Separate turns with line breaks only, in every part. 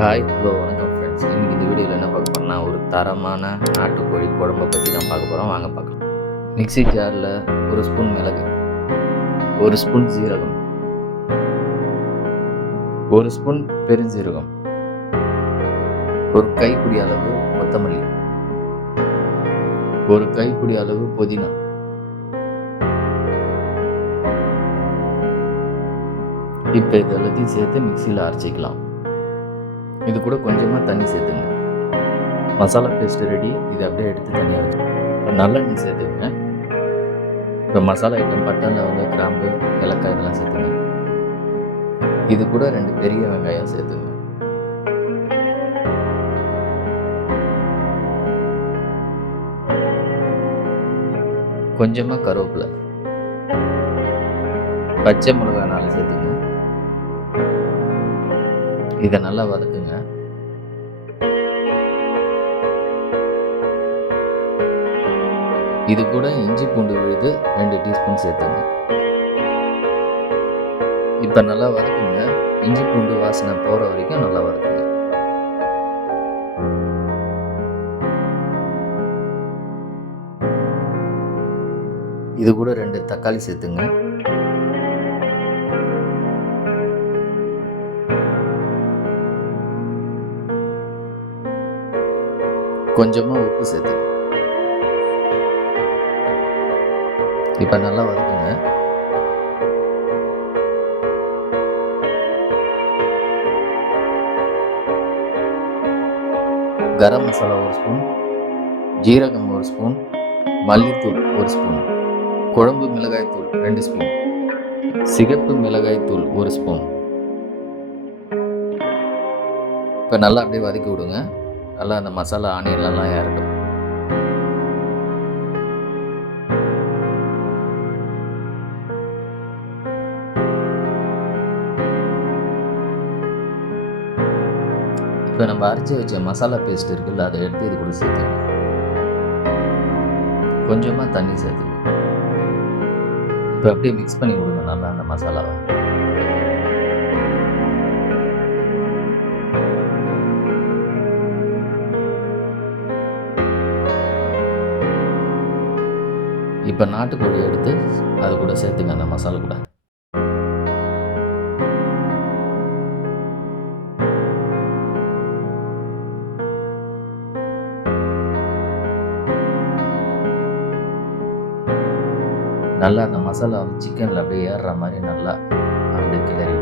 Hi hello வணக்கம் friends இன்றைக்கி இந்த வீடியோவில் என்ன பார்க்க போறோம்னா ஒரு தரமான நாட்டுக்கோழி குழம்பை பற்றி தான் பார்க்க போகிறோம் வாங்க பார்க்கலாம். மிக்ஸி ஜாரில் ஒரு ஸ்பூன் மிளகு ஒரு ஸ்பூன் சீரகம் ஒரு ஸ்பூன் பெருஞ்சீரகம் ஒரு கைப்பிடி அளவு கொத்தமல்லி ஒரு கைப்பிடி அளவு புதினா இப்போ இது எல்லாத்தையும் சேர்த்து மிக்சியில் அரைச்சிக்கலாம். இது கூட கொஞ்சமாக தண்ணி சேர்த்துங்க. மசாலா பேஸ்ட் ரெடி இதை அப்படியே எடுத்து தனியாக வச்சு இப்போ நல்லெண்ணெய் சேர்த்துக்கங்க. இப்போ மசாலா ஐட்டம் பட்டை லவங்க கிராம்பு ஏலக்காய் இதெல்லாம் சேர்த்துங்க இது கூட ரெண்டு பெரிய வெங்காயம் சேர்த்துங்க கொஞ்சமாக கருவேப்பிலை. பச்சை மிளகாய் நாலு சேர்த்துங்க இதை நல்லா வதக்குங்க. இது கூட இஞ்சி பூண்டு விழுது ரெண்டு டீஸ்பூன் சேர்த்துங்க. இப்போ நல்லா வதக்குங்க. இஞ்சி பூண்டு வாசனை போகிற வரைக்கும் நல்லா வதக்குங்க. இது கூட ரெண்டு தக்காளி சேர்த்துங்க. கொஞ்சமாக உப்பு சேர்த்து இப்போ நல்லா வதக்குங்க. கரம் மசாலா ஒரு ஸ்பூன் ஜீரகம் ஒரு ஸ்பூன் மல்லித்தூள் ஒரு ஸ்பூன் குழம்பு மிளகாய்த்தூள் ரெண்டு ஸ்பூன் சிகப்பு மிளகாய்த்தூள் ஒரு ஸ்பூன். இப்போ நல்லா அப்படியே வதக்கி விடுங்க. நல்லா அந்த மசாலா ஆனியன்லாம் இறட்டும் இப்போ நம்ம அரைச்சி வச்ச மசாலா பேஸ்ட் இருக்குல்ல அதை எடுத்து இது கூட சேர்த்துக்கணும் கொஞ்சமாக தண்ணி சேர்த்துக்கணும் இப்போ அப்படியே மிக்ஸ் பண்ணி விடுங்க நல்லா அந்த மசாலாவை. இப்போ நாட்டுக்கோழி எடுத்து அது கூட சேர்த்துங்க அந்த மசாலா கூட. நல்லா அந்த மசாலா வந்து சிக்கனில் அப்படியே ஏறுற மாதிரி நல்லா அப்படியே கிளறி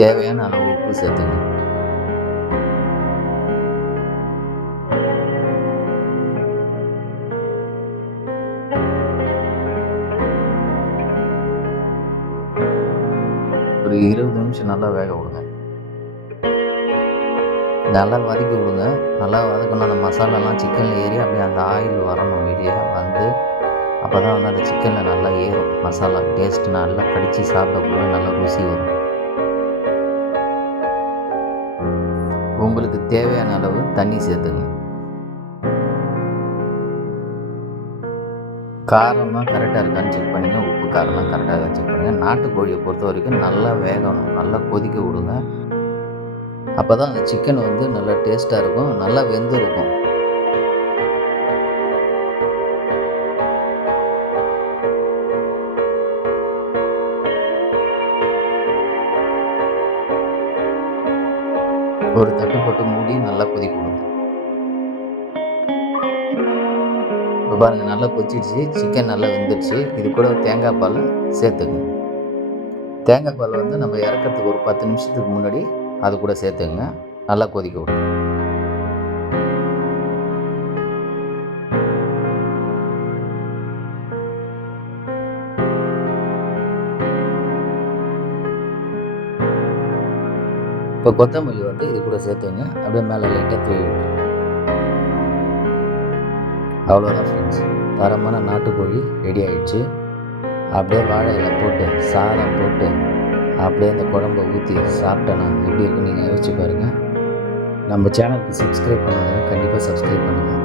தேவையான அளவு உப்பு சேர்த்துங்க ஒரு இருபது நிமிஷம் நல்லா வேக விடுங்க. நல்லா வதக்கி விடுங்க. நல்லா வதக்கணும் அந்த மசாலாலாம் சிக்கனில் ஏறி அப்படியே அந்த ஆயில் வரணும் வெளியே வந்து. அப்போ தான் வந்து அந்த சிக்கனில் நல்லா ஏறும். மசாலா டேஸ்ட் நல்லா கடித்து சாப்பிடக்குள்ள நல்லா ருசி வரும். உங்களுக்கு தேவையான அளவு தண்ணி சேர்த்துங்க. காரம்லாம் கரெக்டாக இருக்கான்னு செக் பண்ணுங்கள் உப்பு காரம்லாம் கரெக்டாக இருக்கான்னு செக் பண்ணுங்கள் நாட்டுக்கோழியை பொறுத்த வரைக்கும் நல்லா வேகணும். நல்லா கொதிக்க விடுங்க. அப்போ தான் அந்த சிக்கன் வந்து நல்லா டேஸ்ட்டாக இருக்கும். நல்லா வெந்து ஒரு தட்டு போட்டு மூடி நல்லா கொதிக்க விடுங்க இப்போ பாருங்கள் நல்லா கொதிச்சிடுச்சு. சிக்கன் நல்லா வெந்துடுச்சு. இது கூட தேங்காய் பால் சேர்த்துங்க. தேங்காய் பால் வந்து நம்ம இறக்கிறதுக்கு ஒரு பத்து நிமிஷத்துக்கு முன்னாடி அது கூட சேர்த்துங்க. நல்லா கொதிக்க விடுங்க இப்போ கொத்தமல்லி வந்து இது கூட சேர்த்துங்க. அப்படியே மேலே லைட்டாக தூவி அவ்வளோதான் ஃப்ரெண்ட்ஸ் தரமான நாட்டுக்கோழி ரெடி ஆயிடுச்சு. அப்படியே வாழை இலை போட்டு சாதம் போட்டு அப்படியே அந்த குழம்பை ஊற்றி சாப்பிட்டேன்னா எப்படி இருக்குன்னு நீங்கள் யோசிச்சு பாருங்கள் நம்ம சேனலுக்கு சப்ஸ்கிரைப் பண்ணாங்க கண்டிப்பாக சப்ஸ்கிரைப் பண்ணுங்கள்